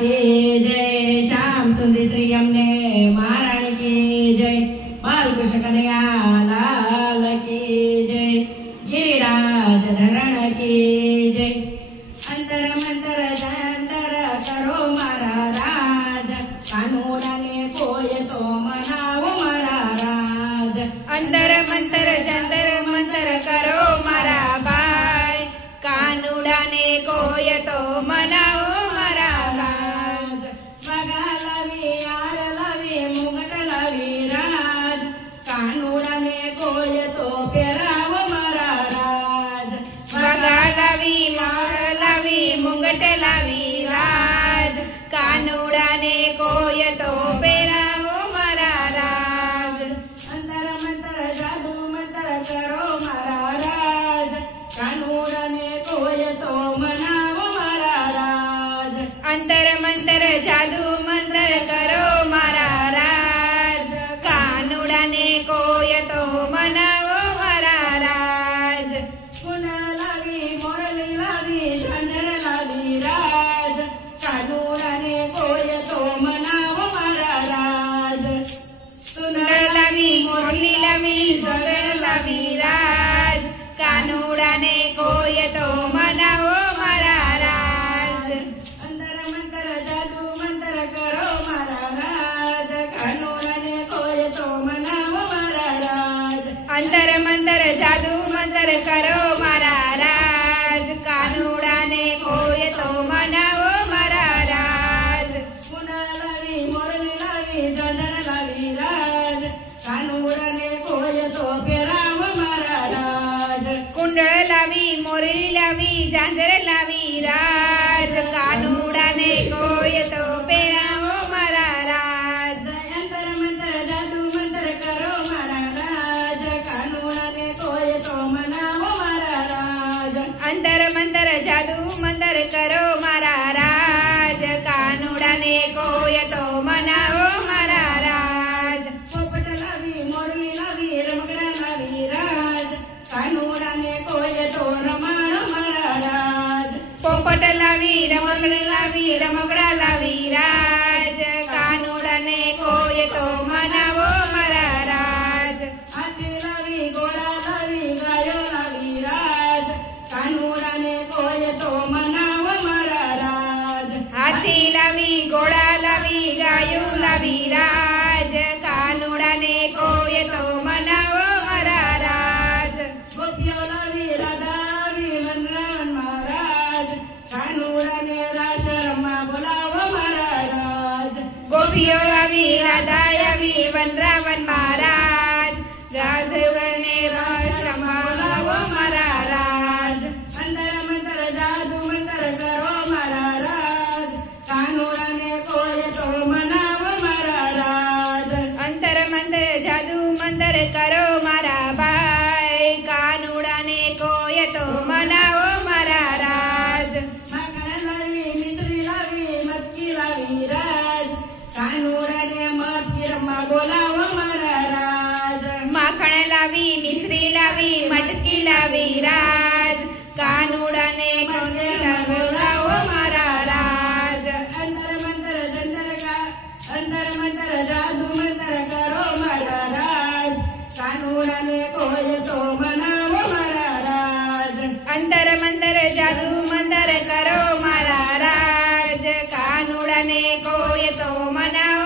की जय, श्याम सुंदर श्री अम्ने महारानी की जय, बालकृष्ण कन्हैया लाल की जय, गिरिराज धरण की जय। अंतर मंतर जंतर करो मारा राज, कानूनाने कोय तो मनावो मारा राज। अंतर मंतर जंतर मंतर करो मारा भाई, कानूडाने कोय तो मनावो मारा राज। बगा लावी यार लावी मुगट लावी राज, कानूडाने कोय तो पेरावो मारा राज। बगा लावी मार लावी मुंगट लावी राज, कानूडाने कोय तो पेरावो मारा राज। अंतर मंतर जादू मंतर करो मारा राज, कानूडाने कोय तो मनावो मारा राज। अंतर मंतर जादू मंतर करो मारा राज, कानूडाने कोय तो मनावो मारा राज। पुन्हा लावी मोरली लावी झांजर लावी राज, कानूडाने कोय तो मनावो मारा राज। सुंदर लावी मोरली लावी सुंदर लावी राज, कानूडाने कोय तो मनावो मारा राज। अंतर मंतर जादू मंतर करो मारा राज, कानूडाने कोय तो मनावो मारा राज। अंतर मंतर जादू मंतर करो मारा राज, कानूडाने कोय तो मनावो मारा राज। पुन्हा लावी मोरली लावी झांजर लावी राज, कानूडाने कोय तो पेरावो मारा राज। कुंडळ लावी मोरली लावी झांजर लावी राज, कानूडाने कोय तो पेरावो मारा राज। अंतर मंतर जादू मंतर करो मारा राज, कानूडाने कोय तो मनावो मारा राज। अंतर मंतर जादू मंतर करो मारा राज, कानूडाने कोय तो मनावो मारा राज। पोपट लावी मोरली लावी रमकडा लावी राज, कानूडाने कोय तो रमाडो मारा राज। पोपट लावी रमकड़ा लावी राज, कानूडाने कोय तो मनावो मारा राज। हाथी लावी घोडा लावी गायो लावी राज, कानूडाने कोय तो मनावो मारा राज। हाथी लावी घोडा लावी गायो लावी राज, कानूडाने कोय तो मनावो मारा राज। गोपियो लावी राधा लावी वनरावन महाराज, कानूडाने रास रमा बोलावो मारा राज। गोपियो लावी राधा लावी वनरावन महाराज, राधवने रास रमावो मारा राज। अंतर मंतर जादू मंतर करो मारा राज, कानूडाने कोय तो मनावो मारा राज। अंतर मंतर जादू मंतर करो मारा भाई, कानूडाने कोय तो मनावो मारा राज। माखण लावी मिसरी लावी मटकी लावी राज, कानूडाने मटकी रमा बोलावो मारा राज। माखण लावी मिश्री लावी मटकी लावी राज, कानूडाने कोय बोलावो मारा राज। अंतर मंतर जादू मंतर करो मारा राज, कानूडाने कोय तो मनावो मारा राज। अंतर मंतर जादू मंतर करो मारा राज, कानूडाने कोय तो मनावो